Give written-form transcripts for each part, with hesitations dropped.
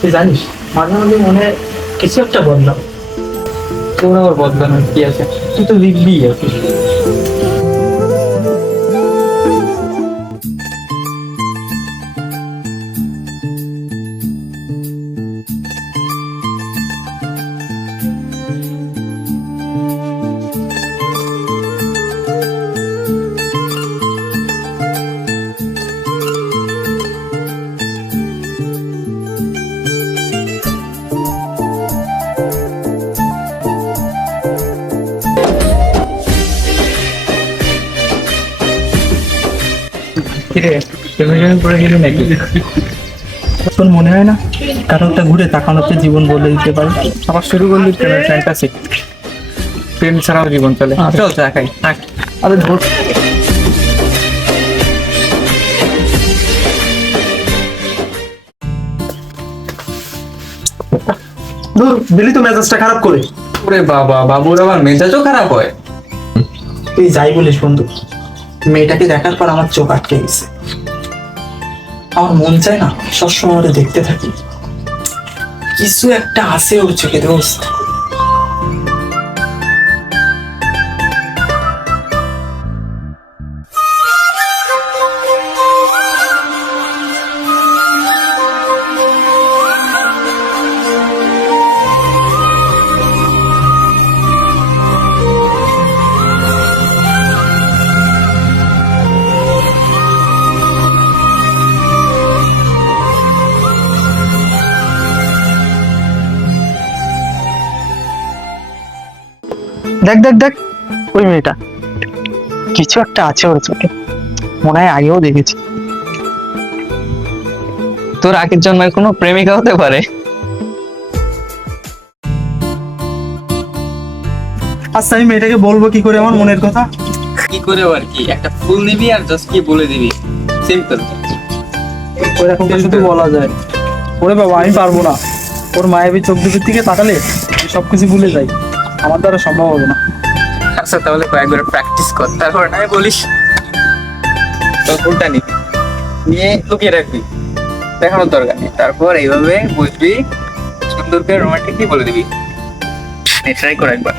তুই জানিস মাঝে মাঝে মনে কিছু একটা বদলাম। তোর আবার বদলানোর কি আছে? তুই তো লিখবি আর কি। কিরে, প্রেমে পড়ে গেলি নাকি? তোর মনে হয় না কারণটা ঘুরে তাকানোতে জীবন বদলে দিতে পারে? আবার শুরু করলি প্রেমের ফ্যান্টাসি। প্রেম ছাড়াও জীবন চলে। চল চা খাই। আরে ধর, ধর দিলি তো মেজাজটা খারাপ করে। ওরে বাবা, বাবুর আবার মেজাজও খারাপ হয়? তুই যাই বলিস বন্ধু, মেয়েটাকে দেখার পর আমার চোখ আটকে গেছে। আমার মন চায় না সবসময় ওরে দেখতে থাকি। কিছু একটা আছে ওর চোখে দোস্ত। দেখ দেখ দেখ, ওই মেয়েটা, কিছু একটা আছে ওর চোখে, মনে হয় আগেও দেখেছি। তোর আগের জন্মের কোনো প্রেমিকা হতে পারে। আচ্ছা আমি মেয়েটাকে বলবো কি করে আমার মনের কথা? কি করে আর কি, একটা ফুল নিবি আর জাস্ট কি বলে দিবি, সিম্পল। ওইরকম কিছু তো বলা যায়। ওরে বাবা, আমি পারবো না। ওর মায়াবী চোখ দুটোর দিকে তাকালে আমি সবকিছু ভুলে যাই। আমার দ্বারা সম্ভব হবে না। আচ্ছা তাহলে কয়েকবার প্র্যাকটিস কর, তারপর না বলিস। তোর ফুলটা নিবি, নিয়ে লুকিয়ে রাখবি, দেখানোর দরকার নেই। তারপর এইভাবে বুঝবি, সুন্দর করে রোমান্টিকলি বলে দিবি। ট্রাই কর একবার।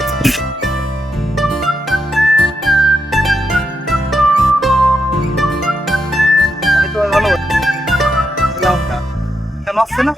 আমি তোমার ভালো কেন আসছে না?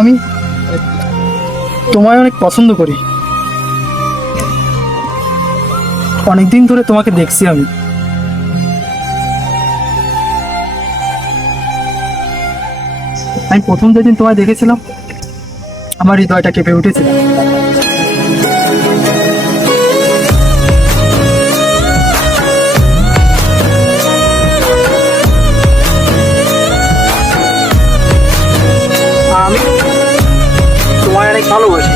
আমি তোমায় অনেক পছন্দ করি। অনেকদিন ধরে তোমাকে দেখছি আমি। আমি প্রথম যেদিন তোমায় দেখেছিলাম আমার হৃদয়টা কেঁপে উঠেছিল। আমি তোমায় অনেক ভালোবাসি।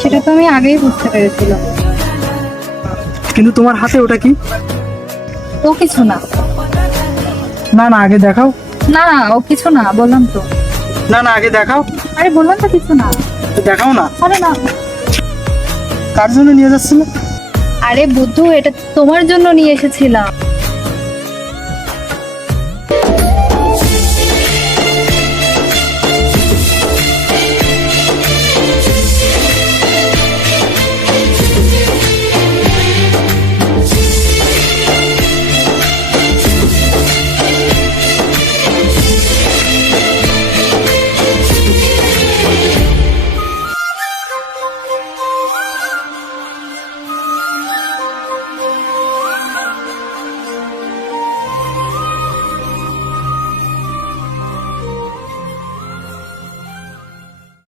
সেটা তো আমি আগেই বুঝতে পেরেছিলাম। কিন্তু তোমার হাতে ওটা কি? ও কিছু না। না না, আগে দেখাও। না না, ও কিছু না, বললাম তো। না না, আগে দেখাও। আরে বললাম তো কিছু না। দেখাও না। আরে না। কার জন্য নিয়ে যাচ্ছিলে? আরে বুদ্ধু, এটা তোমার জন্য নিয়ে এসেছিলাম।